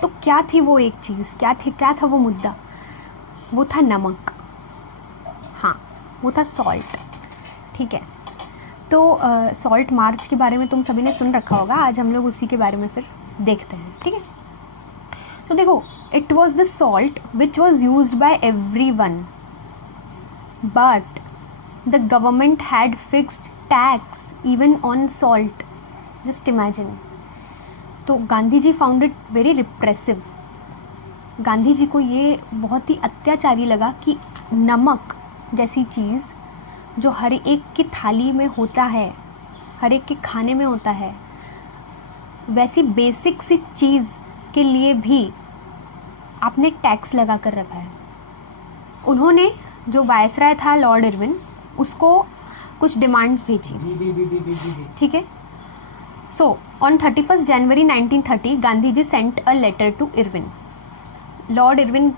तो क्या थी वो एक चीज़, क्या था वो मुद्दा? वो था नमक। हाँ, वो था सॉल्ट। ठीक है, तो सॉल्ट मार्च के बारे में तुम सभी ने सुन रखा होगा, आज हम लोग उसी के बारे में फिर देखते हैं। ठीक है, तो देखो, it was the salt which was used by everyone, but the government had fixed tax even on salt. Just imagine. तो Gandhi ji found it very repressive. Gandhi ji को ये बहुत ही अत्याचारी लगा कि नमक जैसी चीज़ जो हर एक की थाली में होता है, हर एक के खाने में होता है, वैसी बेसिक सी चीज़ के लिए भी आपने टैक्स लगा कर रखा है। उन्होंने, जो वायसराय था लॉर्ड इरविन, उसको कुछ डिमांड्स भेजी। ठीक है, so on 31 January 1930 Gandhi ji sent a letter to Irwin. Lord Irwin,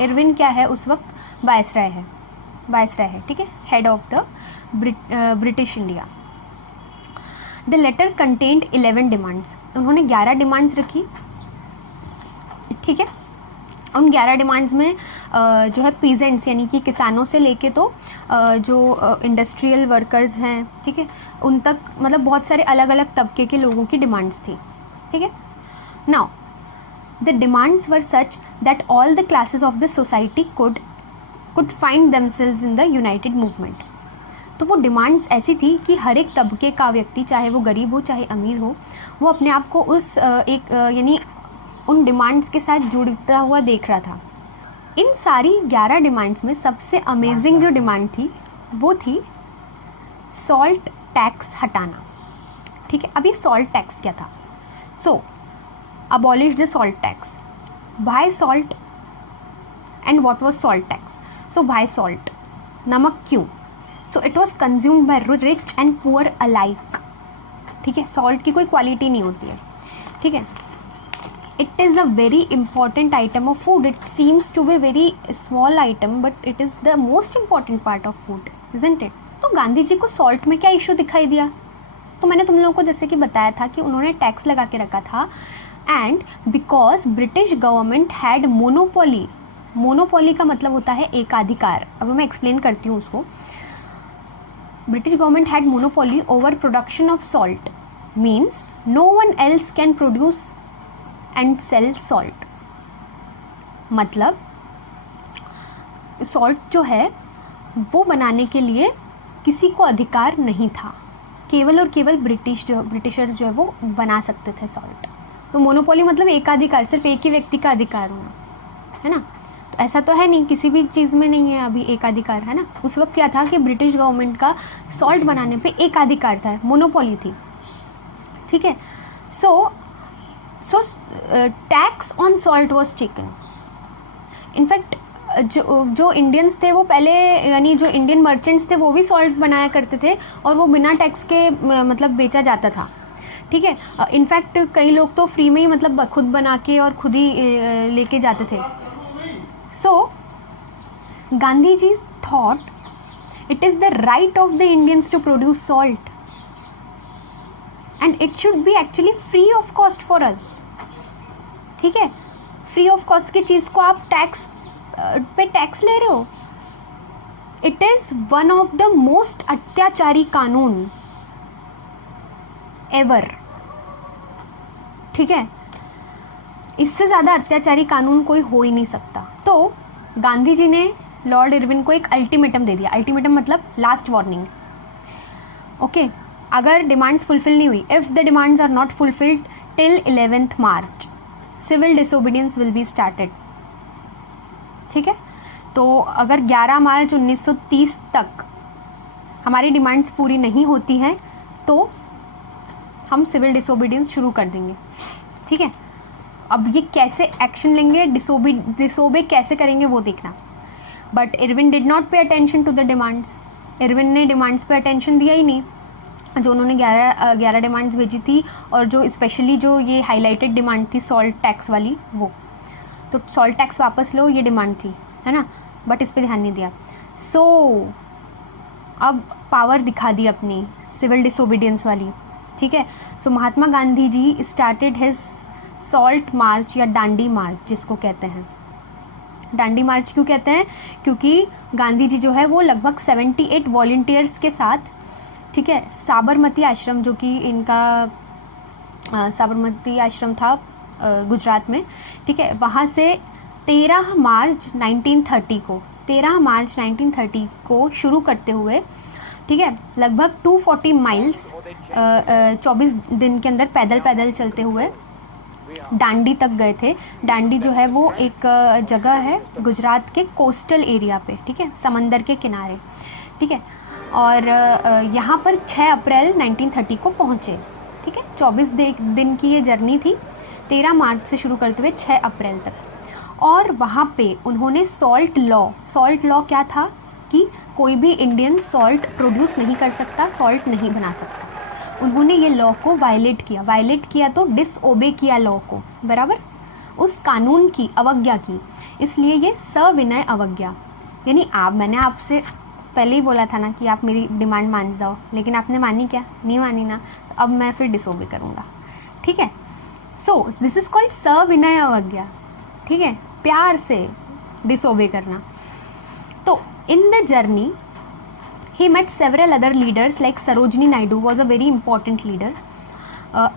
Irwin क्या है उस वक्त? वायसराय है। ठीक है, head of the British India. The letter contained 11 demands. उन्होंने 11 डिमांड्स रखी। ठीक है, उन 11 डिमांड्स में जो है पीजेंट्स यानी कि किसानों से लेके तो जो इंडस्ट्रियल वर्कर्स हैं, ठीक है, उन तक, मतलब बहुत सारे अलग अलग तबके के लोगों की डिमांड्स थी। ठीक है, now the demands were such that all the classes of the society could find themselves in the United movement. तो वो डिमांड्स ऐसी थी कि हर एक तबके का व्यक्ति, चाहे वो गरीब हो चाहे अमीर हो, वो अपने आप को उस यानी उन डिमांड्स के साथ जुड़ता हुआ देख रहा था। इन सारी 11 डिमांड्स में सबसे अमेजिंग जो डिमांड थी वो थी सॉल्ट टैक्स हटाना। ठीक है, अब ये सॉल्ट टैक्स क्या था? So abolish the salt tax. Why salt and what was salt tax? So why salt, नमक क्यों? So it was consumed by rich and poor alike. ठीक है, सॉल्ट की कोई क्वालिटी नहीं होती है। ठीक है, it is a very important item of food. It seems to be very small item but it is the most important part of food, isn't it? तो गांधी जी को सॉल्ट में क्या इशू दिखाई दिया? तो मैंने तुम लोगों को जैसे कि बताया था कि उन्होंने टैक्स लगा के रखा था, and because British government had monopoly. Monopoly का मतलब होता है एकाधिकार। अब मैं एक्सप्लेन करती हूँ उसको। British government had monopoly over production of salt, means no one else can produce and sell salt. मतलब सॉल्ट जो है वो बनाने के लिए किसी को अधिकार नहीं था, केवल और केवल ब्रिटिशर्स जो है वो बना सकते थे सॉल्ट। तो मोनोपोली मतलब एकाधिकार, सिर्फ एक ही व्यक्ति का अधिकार होना, है ना? तो ऐसा तो है नहीं, किसी भी चीज़ में नहीं है अभी एकाधिकार, है ना? उस वक्त क्या था कि ब्रिटिश गवर्नमेंट का सॉल्ट बनाने पे एकाधिकार था, मोनोपोली थी। ठीक है, so tax on salt was taken. In fact जो इंडियंस थे वो पहले, यानी जो इंडियन मर्चेंट्स थे वो भी सॉल्ट बनाया करते थे और वो बिना टैक्स के मतलब बेचा जाता था। ठीक है, इनफैक्ट कई लोग तो फ्री में ही मतलब खुद बना के और खुद ही लेके जाते थे। So Gandhi ji thought it is the right of the Indians to produce salt and it should be actually free of cost for us. ठीक है, फ्री ऑफ कॉस्ट की चीज़ को आप टैक्स पे टैक्स ले रहे हो। It is one of the most अत्याचारी कानून एवर। ठीक है, इससे ज़्यादा अत्याचारी कानून कोई हो ही नहीं सकता। तो गांधी जी ने लॉर्ड इरविन को एक अल्टीमेटम दे दिया। अल्टीमेटम मतलब लास्ट वार्निंग। ओके, अगर डिमांड्स फुलफिल नहीं हुई, if the demands are not fulfilled till 11th March civil disobedience will be started. ठीक है, तो अगर 11 मार्च 1930 तक हमारी डिमांड्स पूरी नहीं होती हैं तो हम सिविल डिसोबीडियंस शुरू कर देंगे। ठीक है, अब ये कैसे एक्शन लेंगे, डिसोबे कैसे करेंगे वो देखना। But Irwin did not pay attention to the demands. Irwin ने डिमांड्स पे अटेंशन दिया ही नहीं। जो उन्होंने 11 डिमांड्स भेजी थी और जो स्पेशली जो ये हाईलाइटेड डिमांड थी सॉल्ट टैक्स वाली, वो तो सॉल्ट टैक्स वापस लो ये डिमांड थी, है ना, बट इस पर ध्यान नहीं दिया। सो अब पावर दिखा दी अपनी सिविल डिसोबीडियंस वाली। ठीक है, सो Mahatma Gandhi ji started his salt march या डांडी मार्च जिसको कहते हैं। डांडी मार्च क्यों कहते हैं? क्योंकि गांधी जी जो है वो लगभग 78 वॉलंटियर्स के साथ, ठीक है, साबरमती आश्रम, जो कि इनका साबरमती आश्रम था गुजरात में, ठीक है, वहाँ से 13 मार्च 1930 को शुरू करते हुए, ठीक है, लगभग 240 माइल्स 24 दिन के अंदर पैदल चलते हुए डांडी तक गए थे। डांडी जो है वो एक जगह है गुजरात के कोस्टल एरिया पे, ठीक है, समंदर के किनारे, ठीक है, और यहाँ पर 6 अप्रैल 1930 को पहुँचे, ठीक है। 24 दिन की ये जर्नी थी, 13 मार्च से शुरू करते हुए 6 अप्रैल तक। और वहाँ पे उन्होंने सॉल्ट लॉ क्या था कि कोई भी इंडियन सॉल्ट प्रोड्यूस नहीं कर सकता, सॉल्ट नहीं बना सकता। उन्होंने ये लॉ को वायलेट किया तो डिसओबे किया लॉ को, बराबर, उस कानून की अवज्ञा की, इसलिए ये सविनय अवज्ञा। यानी मैंने आपसे पहले ही बोला था ना कि आप मेरी डिमांड मान जाओ, लेकिन आपने मानी क्या? नहीं मानी ना, तो अब मैं फिर डिसओबे करूँगा, ठीक है। सो दिस इज कॉल्ड सविनय अवज्ञा, ठीक है, प्यार से डिसओबे करना। तो in the journey he met several other leaders like Sarojini Naidu was a very important leader,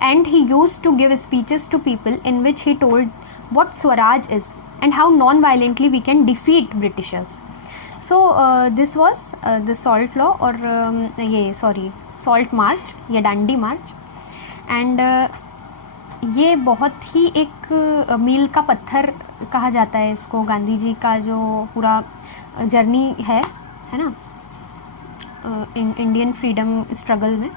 and he used to give speeches to people in which he told what Swaraj is and how non-violently we can defeat Britishers. So this was the salt law or salt march या डांडी मार्च, and ये बहुत ही एक मील का पत्थर कहा जाता है इसको, गांधी जी का जो पूरा जर्नी है ना इंडियन फ्रीडम स्ट्रगल में,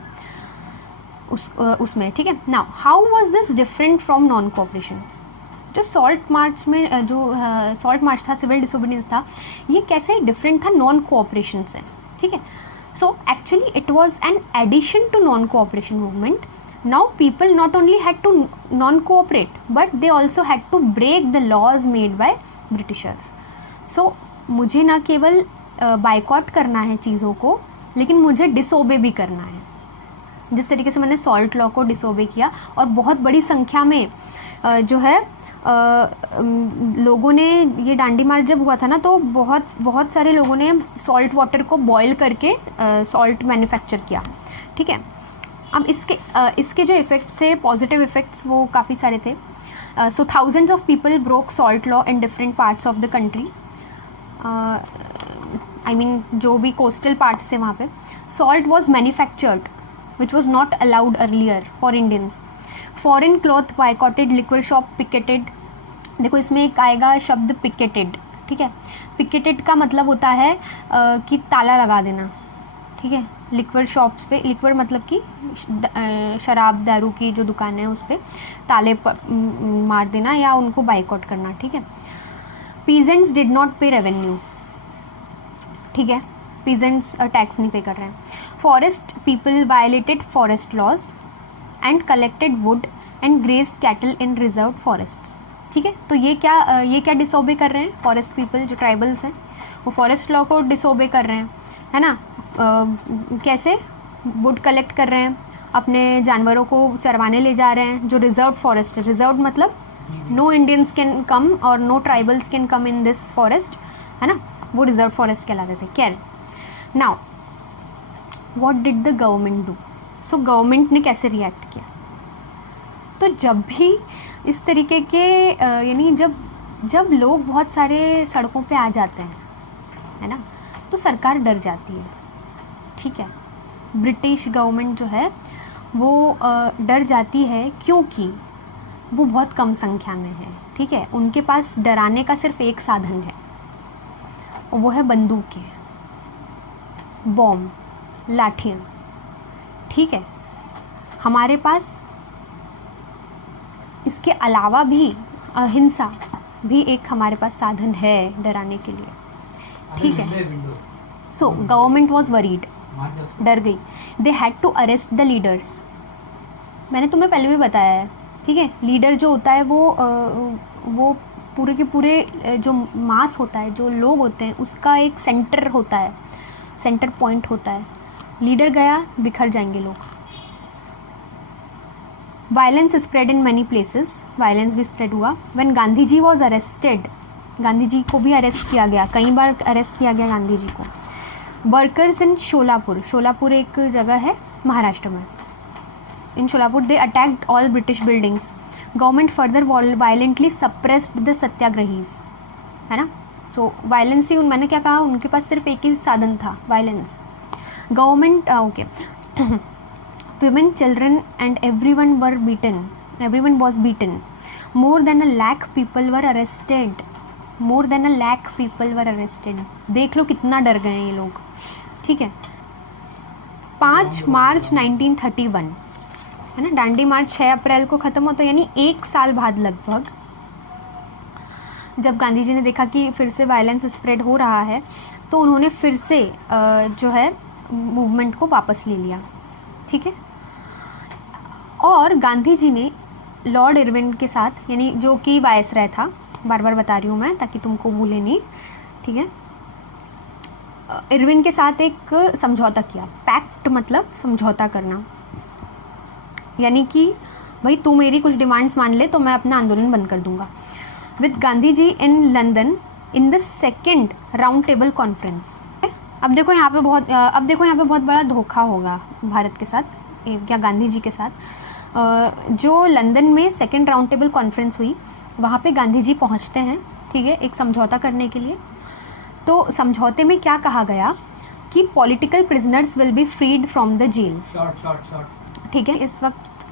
उसमें, ठीक है। Now how was this different from non cooperation? जो सॉल्ट मार्च में सॉल्ट मार्च था, सिविल डिसोबीडियंस था, ये कैसे डिफरेंट था नॉन कोऑपरेशन से, ठीक है। So actually it was an addition to non cooperation movement. Now people not only had to non-cooperate but they also had to break the laws made by Britishers. So मुझे ना केवल boycott करना है चीज़ों को, लेकिन मुझे डिसोबे भी करना है. जिस तरीके से मैंने सॉल्ट लॉ को डिसोबे किया और बहुत बड़ी संख्या में जो है लोगों ने, ये डांडी मार्च जब हुआ था ना, तो बहुत सारे लोगों ने सॉल्ट वाटर को बॉयल करके सॉल्ट मैन्युफैक्चर किया. ठीक है. अब इसके जो इफ़ेक्ट्स थे, पॉजिटिव इफ़ेक्ट्स, वो काफ़ी सारे थे. So thousands of people broke salt law in different parts of the country. I mean जो भी कोस्टल पार्ट्स थे वहाँ पे. Salt was manufactured which was not allowed earlier for Indians. Foreign cloth boycotted, liquor shop picketed. देखो इसमें एक आएगा शब्द पिकेटेड. ठीक है. पिकेटेड का मतलब होता है कि ताला लगा देना. ठीक है. लिक्विड शॉप्स पे, लिक्विड मतलब कि शराब दारू की जो दुकान है उस पर ताले मार देना या उनको बाइकआउट करना. ठीक है. Peasants did not pay revenue. ठीक है. पीजेंट्स टैक्स नहीं पे कर रहे हैं. Forest people violated forest laws and collected wood and grazed cattle in reserve forests. ठीक है. तो ये क्या डिसोबे कर रहे हैं? फॉरेस्ट पीपल जो ट्राइबल्स हैं वो फॉरेस्ट लॉ को डिसोबे कर रहे हैं, है ना. कैसे? वुड कलेक्ट कर रहे हैं, अपने जानवरों को चरवाने ले जा रहे हैं. जो रिजर्व फॉरेस्ट है, रिजर्व मतलब नो इंडियंस कैन कम और no tribals can come in this forest, है ना. वो रिजर्व फॉरेस्ट कहलाते थे. कैल. Now what did the government do? So government ने कैसे रिएक्ट किया? तो जब भी इस तरीके के यानी जब लोग बहुत सारे सड़कों पे आ जाते हैं, है ना, तो सरकार डर जाती है. ठीक है. ब्रिटिश गवर्नमेंट जो है वो डर जाती है क्योंकि वो बहुत कम संख्या में है. ठीक है. उनके पास डराने का सिर्फ एक साधन है, वो है बंदूकें, बॉम्ब, लाठियाँ. ठीक है. हमारे पास इसके अलावा भी अहिंसा भी एक हमारे पास साधन है डराने के लिए. ठीक है. सो गवर्नमेंट वॉज वरीड, डर गई. They had to arrest the leaders. मैंने तुम्हें पहले भी बताया है. ठीक है. लीडर जो होता है वो पूरे के पूरे जो मास होता है, जो लोग होते हैं, उसका एक सेंटर होता है, सेंटर पॉइंट होता है. लीडर गया, बिखर जाएंगे लोग. Violence spread in many places, violence भी स्प्रेड हुआ। When Gandhi ji was arrested, Gandhi ji को भी अरेस्ट किया गया, कई बार अरेस्ट किया गया गांधी जी को। वर्कर्स इन शोलापुर, शोलापुर एक जगह है महाराष्ट्र में, in Sholapur they attacked all British buildings. Government further violently suppressed the satyagrahis, है ना। सो वायलेंस ही, मैंने क्या कहा, उनके पास सिर्फ एक ही साधन था, violence. Government okay women, children and everyone were beaten, everyone was beaten. More than 1 lakh people were arrested, more than 1 lakh people were arrested। देख लो कितना डर गए ये लोग, ठीक है। 5 मार्च 1931, है ना, दांडी मार्च 6 अप्रैल को ख़त्म होता, यानी 1 साल बाद लगभग, जब गांधी जी ने देखा कि फिर से वायलेंस स्प्रेड हो रहा है, तो उन्होंने फिर से जो है मूवमेंट को वापस ले लिया, ठीक है। और गांधी जी ने लॉर्ड इरविन के साथ, यानी जो कि वायसराय था, बार बार बता रही हूँ मैं ताकि तुमको भूले नहीं, ठीक है, इरविन के साथ एक समझौता किया। पैक्ट मतलब समझौता करना, यानी कि भाई तू मेरी कुछ डिमांड्स मान ले तो मैं अपना आंदोलन बंद कर दूंगा। With Gandhi ji in London in the second round table conference. अब देखो यहाँ पे बहुत बड़ा धोखा होगा भारत के साथ, या गांधी जी के साथ। जो लंदन में सेकेंड राउंड टेबल कॉन्फ्रेंस हुई, वहाँ पे गांधी जी पहुँचते हैं, ठीक है, एक समझौता करने के लिए। तो समझौते में क्या कहा गया कि political prisoners will be freed from the jail. ठीक है, इस वक्त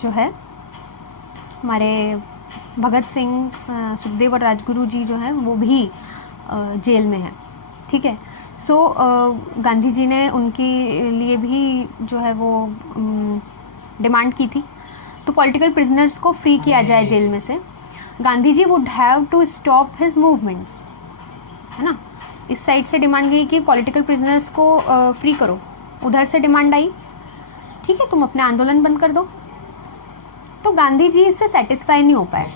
जो है हमारे भगत सिंह, सुखदेव और राजगुरु जी जो हैं वो भी जेल में हैं, ठीक है। सो गांधी जी ने उनके लिए भी जो है वो डिमांड की थी, तो पॉलिटिकल प्रिजनर्स को फ्री किया जाए जेल में से। Gandhi ji would have to stop his movements, है ना। इस साइड से डिमांड गई कि पॉलिटिकल प्रिजनर्स को फ्री करो, उधर से डिमांड आई, ठीक है, तुम अपने आंदोलन बंद कर दो। तो गांधी जी इससे सेटिस्फाई नहीं हो पाए,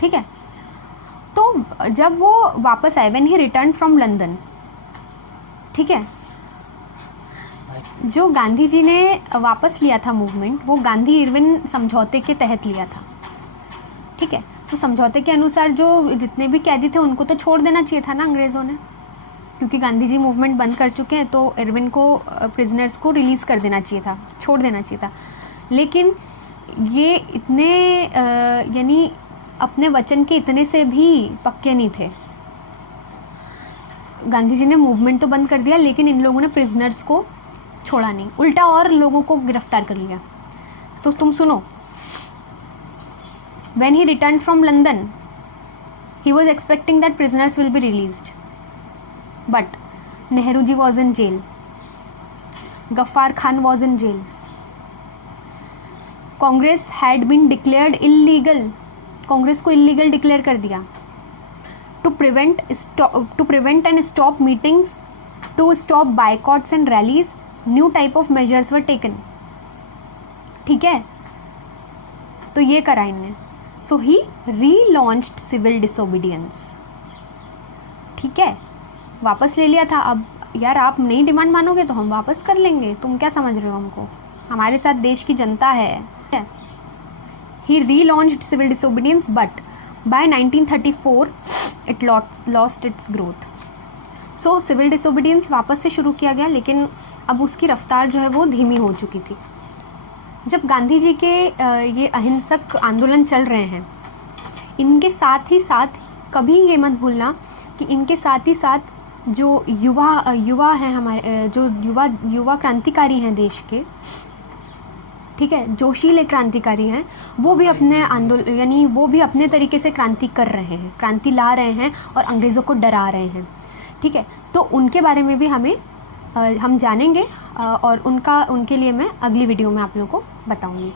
ठीक है। तो जब वो वापस आए, when he return from London, ठीक है, जो गांधी जी ने वापस लिया था मूवमेंट, वो गांधी इरविन समझौते के तहत लिया था, ठीक है। तो समझौते के अनुसार जो जितने भी कैदी थे उनको तो छोड़ देना चाहिए था ना अंग्रेज़ों ने, क्योंकि गांधी जी मूवमेंट बंद कर चुके हैं, तो इरविन को, प्रिजनर्स को रिलीज़ कर देना चाहिए था, छोड़ देना चाहिए था। लेकिन ये इतने यानी अपने वचन के इतने से भी पक्के नहीं थे। गांधी जी ने मूवमेंट तो बंद कर दिया, लेकिन इन लोगों ने प्रिजनर्स को छोड़ा नहीं, उल्टा और लोगों को गिरफ्तार कर लिया। तो तुम सुनो, when he returned from London, he was expecting that prisoners will be released, but Nehru ji was in jail, Ghaffar Khan was in jail, Congress had been declared illegal, Congress को इलीगल डिक्लेयर कर दिया। to prevent and stop meetings, to stop boycotts and rallies, new type of measures were taken, ठीक है। तो ये करा इनने। So he relaunched civil disobedience, ठीक है, वापस ले लिया था। अब यार आप नई डिमांड मानोगे तो हम वापस कर लेंगे, तुम क्या समझ रहे हो हमको, हमारे साथ देश की जनता है। He relaunched civil disobedience, but by 1934 it lost its growth. So civil disobedience वापस से शुरू किया गया, लेकिन अब उसकी रफ्तार जो है वो धीमी हो चुकी थी। जब गांधी जी के ये अहिंसक आंदोलन चल रहे हैं, इनके साथ ही साथ कभी ये मत भूलना कि इनके साथ ही साथ जो युवा हैं हमारे, जो युवा क्रांतिकारी हैं देश के, ठीक है, जोशीले क्रांतिकारी हैं, वो भी अपने आंदोलन, यानी वो भी अपने तरीके से क्रांति कर रहे हैं, क्रांति ला रहे हैं और अंग्रेज़ों को डरा रहे हैं, ठीक है। तो उनके बारे में भी हम जानेंगे, और उनके लिए मैं अगली वीडियो में आप लोगों को बताऊंगी।